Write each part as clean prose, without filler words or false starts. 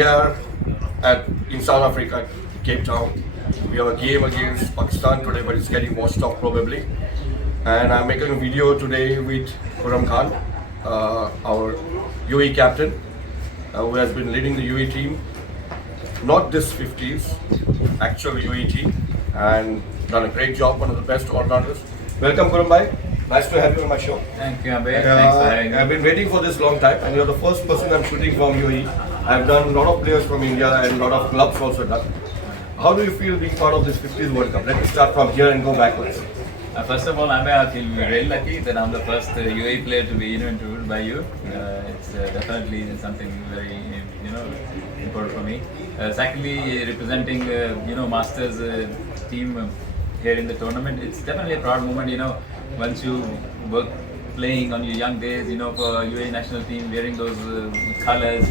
We are in South Africa, Cape Town. We have a game against Pakistan today, but it's getting washed off probably. And I'm making a video today with Khuram Khan, our UAE captain, who has been leading the UAE team, not this 50s, actual UAE team, and done a great job, one of the best all-rounders. Welcome, Khuram bhai. Nice to have you on my show. Thank you, Abhay. Thanks for having me. I've been waiting for this long time, and you're the first person I'm shooting from UAE. I've done a lot of players from India and a lot of clubs also done. How do you feel being part of this 50s World Cup? Let me start from here and go backwards. First of all, Abhay, I feel really lucky that I'm the first UAE player to be interviewed by you. It's definitely something very important for me. Secondly, representing Masters team here in the tournament, it's definitely a proud moment. Once you work playing on your young days, for UAE national team, wearing those colors,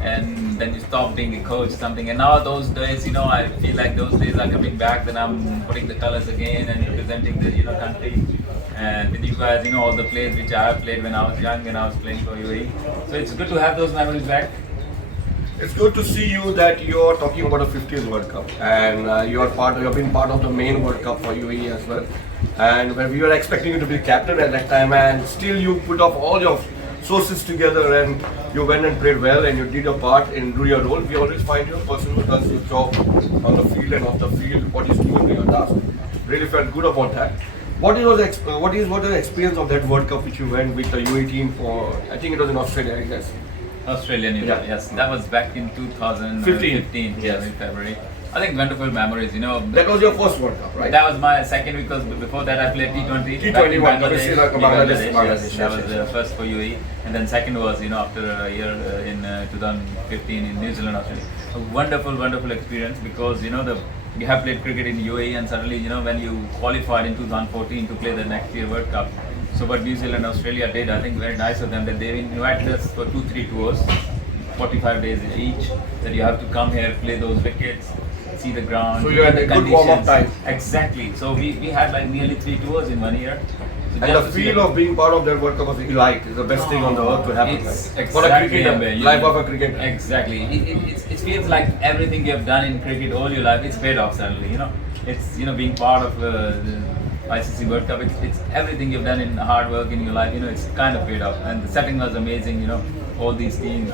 and then you stop being a coach, something. And now those days, I feel like those days are coming back. Then I'm putting the colors again and representing the country. And with you guys, all the plays which I have played when I was young and I was playing for UAE. So it's good to have those memories back. It's good to see you that you're talking about a 50th World Cup, and you've been part of the main World Cup for UAE as well. And when we were expecting you to be captain at that time, and still you put off all your sources together and you went and played well and you did your part and do your role. We always find you a person who does his job on the field and off the field, what is given to your task. Really felt good about that. What was the experience of that World Cup which you went with the UAE team for? I think it was in Australia, I guess. Australia, New Zealand, yes. That was back in 2015, yes, in February. I think wonderful memories, That was your first World Cup, right? That was my second because before that I played T20. T20 World Cup, Bangladesh. Bangladesh. That was the first for UAE. And then second was, after a year in 2015 in New Zealand, Australia. A wonderful, wonderful experience because, you have played cricket in UAE and suddenly, when you qualified in 2014 to play the next year World Cup. So what New Zealand and Australia did, I think very nice of them that they invited us for 2-3 tours, 45 days each, that you have to come here, play those wickets, see the ground. So you had a good warm-up time. Exactly. So we had like nearly 3 tours in 1 year. So and the feel of being part of that World Cup was elite. It's the best thing on the earth to happen. Exactly, for a cricketer, life of a cricketer. Exactly. It feels like everything you have done in cricket all your life, it's paid off suddenly. It's being part of the ICC World Cup. It's everything you've done in hard work in your life. It's kind of paid off. And the setting was amazing. All these teams.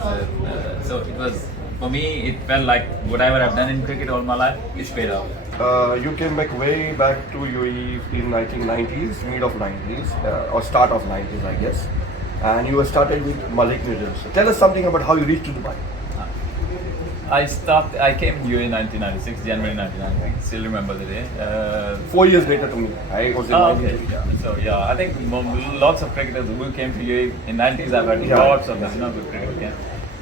So it was. For me, it felt like whatever I've done in cricket all my life is paid off. You came way back to UAE in 1990s, mid of 90s, or start of 90s, I guess. And you started with Malik Nidal. So tell us something about how you reached to Dubai. I came to UAE in 1996, January 1996. Still remember the day. 4 years later to me. I was in okay. So I think lots of cricketers who came to UAE in 90s. I've had lots of this, good cricket game.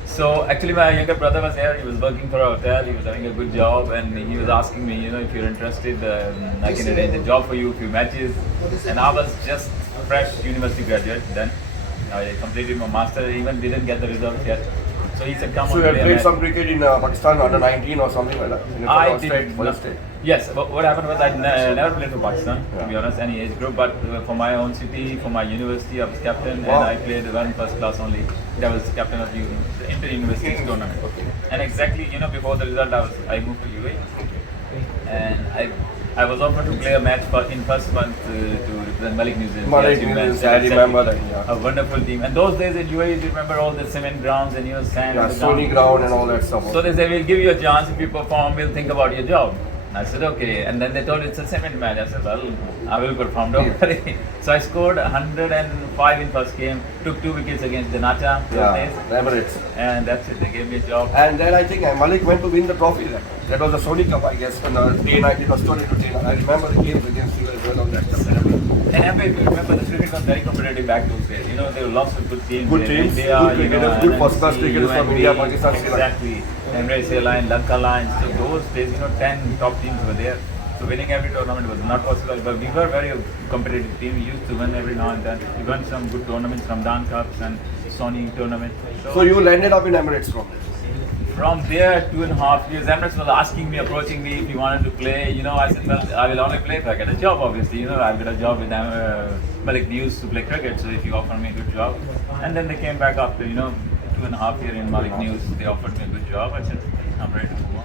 So actually my younger brother was here, he was working for a hotel, he was having a good job and he was asking me, if you're interested, I can arrange a job for you, a few matches. And I was just fresh university graduate then. I completed my master, even didn't get the results yet. So he said, come on. So you had played some cricket in Pakistan under 19 or something like that? I did. Yes, but what happened was I never played for Pakistan, to be honest, any age group, but for my own city, for my university, I was captain, and I played one first class only. I was captain of the inter-university tournament. Okay. And exactly, before the result, I moved to UAE, and I was offered to play a match in first month to represent Malik New Zealand. I remember that, yeah. A wonderful team. And those days in UAE, you remember all the cement grounds and sand. Yeah, stony ground and all that stuff. So they say, we'll give you a chance if you perform, we'll think about your job. I said, okay. And then they told it's a cement match. I said, well, I will perform, don't worry. So I scored 105 in first game, took 2 wickets against the Nata. The Emirates. And that's it, they gave me a job. And then I think Malik went to win the trophy then. That was the Sony Cup, I guess, on day night. It was 20 to 10. I remember the games against you as well on that. And if you remember, the cricket was very competitive back those days. There were lots of good teams. Good teams, good cricketers, good first-class cricketers from India, Pakistan, Sri Lanka. Exactly. Emirates Airline, Lanka Lines. So those days, 10 top teams were there. So winning every tournament was not possible, but we were very competitive team. We used to win every now and then. We won some good tournaments, Ramadan Cups and Sony tournament. So you landed up in Emirates from there? From there, 2.5 years, Emirates was approaching me if he wanted to play. I said, well, I will only play if I get a job, obviously. I've got a job with them, Malik News to play cricket, so if you offer me a good job. And then they came back after, 2.5 years in Malik News. They offered me a good job. I said, I'm ready to move on.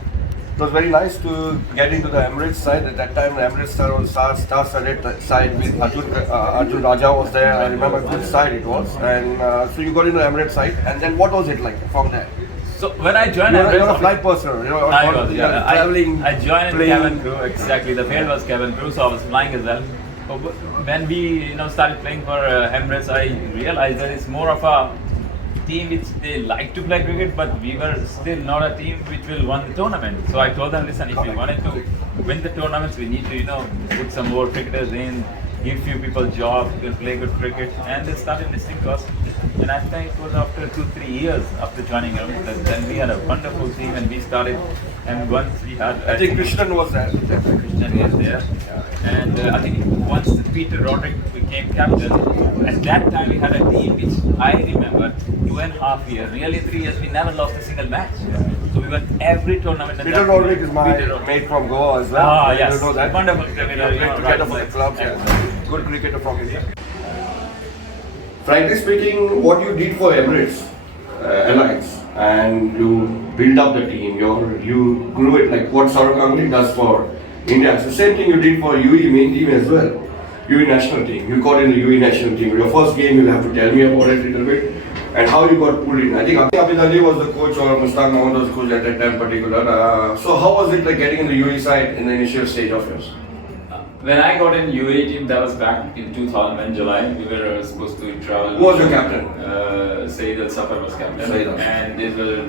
It was very nice to get into the Emirates side. At that time, the Emirates star-studded side with Arjun Raja was there. I remember good side it was. And so you got into the Emirates side. And then what was it like from there? So when I joined You're Emirates, a flight person. I was, yeah. Traveling, I joined in playing. cabin crew, exactly. The field was cabin crew, so I was flying as well. But when we started playing for Emirates, I realized that it's more of a team which they like to play cricket, but we were still not a team which will win the tournament. So I told them, listen, if we wanted to win the tournaments, we need to put some more cricketers in, give few people jobs, who can play good cricket, and they started listening to us. And I think it was after 2-3 years after joining them, then we had a wonderful team, and we started. And once we had, I think Krishnan was there. Krishnan was there, and I think once Peter Roderick became captain, at that time we had a team which I remember 2.5 years, nearly 3 years, we never lost a single match. So we won every tournament. Peter Roderick is my mate from Goa as well. Ah, yes, you know that. wonderful cricketer. Great cricketer for the club. Good cricketer from India. Frankly speaking, what you did for Emirates Alliance, and you build up the team, you grew it like what Saurav Ganguly does for India. It's the same thing you did for UAE main team as well. UAE national team. You got in the UAE national team. Your first game, you'll have to tell me about it a little bit. And how you got pulled in. I think Abid Ali was the coach, or Mustaq Mahmood was the coach at that time particular. So how was it like getting in the UAE side in the initial stage of yours? When I got in UAE team, that was back in 2000 in July. We were supposed to travel. Who was your captain? Saeed Al Safar was captain. Saeed Al. And this was,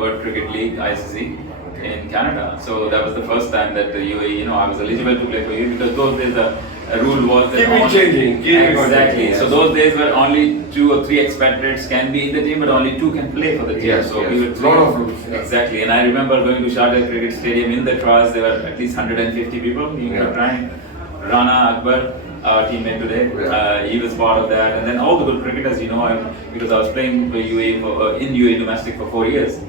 World Cricket League, ICC, in Canada. So that was the first time that the UAE, I was eligible to play for UAE, because those days the rule was that Keep it changing. Exactly. Yes. So those days were only 2 or 3 expatriates can be in the team, but only 2 can play for the team. Yes, so yes. we were Lot of rules. Yeah. Exactly. And I remember going to Sharjah Cricket Stadium. In the trials, there were at least 150 people. You were trying. Rana Akbar, our teammate today, he was part of that, and then all the good cricketers, because I was playing for UAE in UAE domestic for 4 years.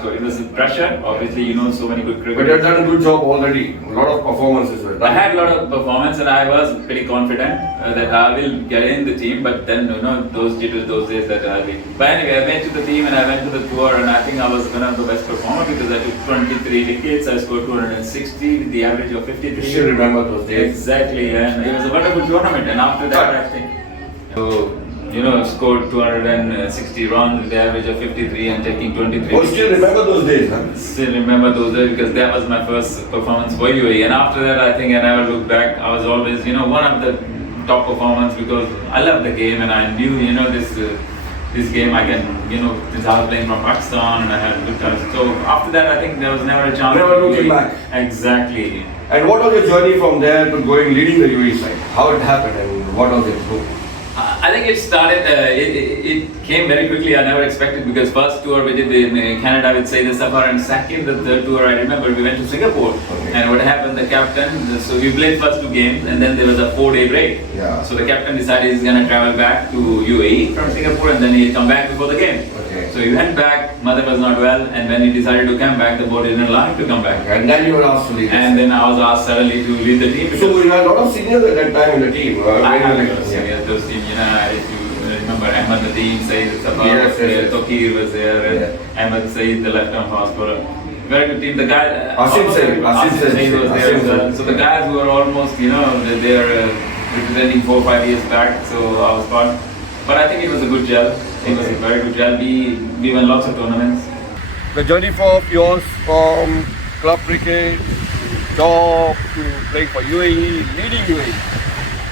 So it was pressure. Obviously, so many good cricketers. But you have done a good job already. A lot of performances were done. I had a lot of performance, and I was pretty confident that I will get in the team. But then, those days that I'll be. But anyway, I went to the team and I went to the tour, and I think I was one of the best performer because I took 23 wickets. I scored 260 with the average of 53. You still remember those days? Exactly, and it was a wonderful tournament. And after that, I think, scored 260 runs with the average of 53 and taking 23. Oh, still remember those days, huh? Still remember those days because that was my first performance for UAE. And after that, I think I never looked back. I was always, one of the top performers because I loved the game and I knew, this game I can, since I was playing from Pakistan and I had good times. So after that, I think there was never a chance. Never looking back. Exactly. And what was your journey from there to leading the UAE side? How it happened and what was it? I think it started, it came very quickly. I never expected because first tour we did in Canada with Saeed Al Safar, and second, the third tour I remember we went to Singapore. Okay. And what happened, the captain, so we played first 2 games and then there was a 4-day break. Yeah. So the captain decided he's going to travel back to UAE from Singapore and then he'd come back before the game. Okay. So he went back, mother was not well, and when he decided to come back, the board didn't allow him to come back. And then you were asked to lead. And then I was asked suddenly to lead the team. So you had a lot of seniors at that time in the team. I had a lot of seniors, those teams, if you remember Ahmed Nadeem, Saeed Safar was there, Tokir was there, and Ahmed Saeed, the left-arm fast bowler. Very good team. The guy, Asim Saeed was there as well. So the guys who are almost, they are representing 4 or 5 years back, so I was part. But I think it was a good gel. It was a very good gel. We won lots of tournaments. The journey of yours from club cricket, job to playing for UAE, leading UAE.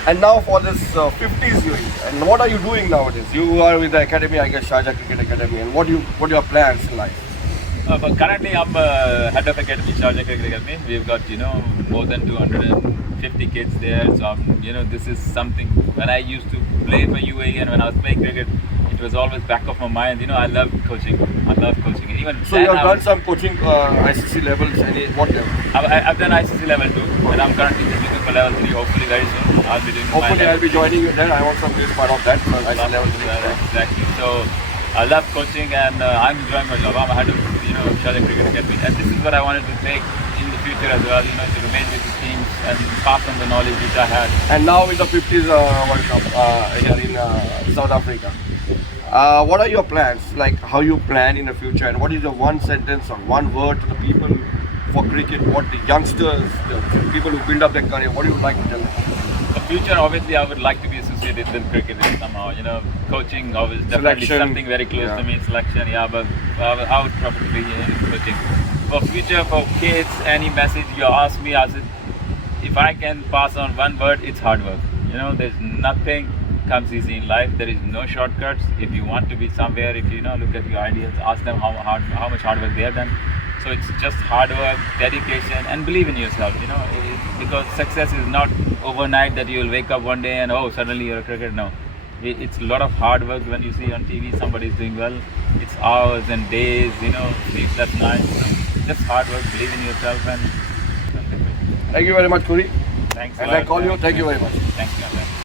And now for this 50s UAE. And what are you doing nowadays? You are with the academy, I guess, Sharjah Cricket Academy. And what are your plans in life? But currently, I'm head of academy, Sharjah Cricket Academy. We've got more than 250 kids there. So this is something. When I used to play for UAE and when I was playing cricket, it was always back of my mind. I love coaching. Even so you have done some coaching ICC levels. What level? I've done ICC level 2, and I'm currently looking for level 3. Hopefully very soon I'll be doing. Hopefully I'll be joining you there. I want some part of that. ICC level 3. Exactly. So I love coaching and I'm enjoying my job. I'm head of Sharjah Cricket Academy, and this is what I wanted to take in the future as well. To remain with the teams and pass on the knowledge which I had. And now with the 50s World Cup here in South Africa. What are your plans? Like how you plan in the future, and what is your one sentence or one word to the people for cricket? What the youngsters, the people who build up their career, what do you like to tell them? The future, obviously, I would like to be associated with cricket somehow. You know, coaching always definitely Selection, something very close yeah. to me. Selection, yeah, but I would probably be in coaching. For future, for kids, any message you ask me, I said, if I can pass on one word, it's hard work. You know, there's nothing comes easy in life. There is no shortcuts. If you want to be somewhere, if you know, look at your ideas, ask them how much hard work they have done. So it's just hard work, dedication, and believe in yourself. You know, because success is not overnight that you will wake up one day and oh suddenly you're a cricketer. No, it's a lot of hard work. When you see on TV somebody's doing well, it's hours and days. You know, sleepless nights. You know, just hard work, believe in yourself, and Thank you very much, Kuri. thanks. a As lot. I call you, thank you very much. Thank you.